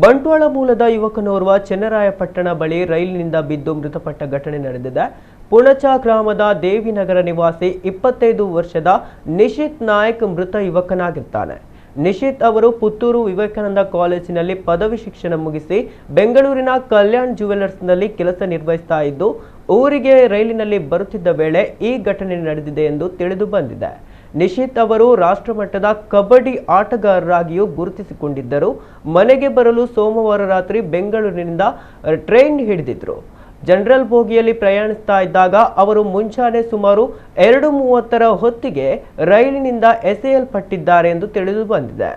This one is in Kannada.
ಬಂಟ್ವಾಳ ಮೂಲದ ಯುವಕನೋರ್ವ ಚೆನ್ನರಾಯಪಟ್ಟಣ ಬಳಿ ರೈಲಿನಿಂದ ಬಿದ್ದು ಮೃತಪಟ್ಟ ಘಟನೆ ನಡೆದಿದೆ. ಪುಣಚ ಗ್ರಾಮದ ದೇವಿನಗರ ನಿವಾಸಿ 25 ವರ್ಷದ ನಿಶಿತ್ ನಾಯಕ್ ಮೃತ ಯುವಕನಾಗಿದ್ದಾನೆ. ನಿಶಿತ್ ಅವರು ಪುತ್ತೂರು ವಿವೇಕಾನಂದ ಕಾಲೇಜಿನಲ್ಲಿ ಪದವಿ ಶಿಕ್ಷಣ ಮುಗಿಸಿ ಬೆಂಗಳೂರಿನ ಕಲ್ಯಾಣ್ ಜ್ಯುವೆಲರ್ಸ್ನಲ್ಲಿ ಕೆಲಸ ನಿರ್ವಹಿಸ್ತಾ ಇದ್ದು, ಊರಿಗೆ ರೈಲಿನಲ್ಲಿ ಬರುತ್ತಿದ್ದ ವೇಳೆ ಈ ಘಟನೆ ನಡೆದಿದೆ ಎಂದು ತಿಳಿದು ಬಂದಿದೆ. ನಿಶಿತ್ ಅವರು ರಾಷ್ಟ್ರಮಟ್ಟದ ಕಬಡ್ಡಿ ಆಟಗಾರರಾಗಿಯೂ ಗುರುತಿಸಿಕೊಂಡಿದ್ದರು. ಮನೆಗೆ ಬರಲು ಸೋಮವಾರ ರಾತ್ರಿ ಬೆಂಗಳೂರಿನಿಂದ ಟ್ರೈನ್ ಹಿಡಿದಿದ್ರು. ಜನರಲ್ ಬೋಗಿಯಲ್ಲಿ ಪ್ರಯಾಣಿಸ್ತಾ ಇದ್ದಾಗ ಅವರು ಮುಂಜಾನೆ ಸುಮಾರು 2:30 ಹೊತ್ತಿಗೆ ರೈಲಿನಿಂದ ಎಸೆಯಲ್ಪಟ್ಟಿದ್ದಾರೆ ಎಂದು ತಿಳಿದು ಬಂದಿದೆ.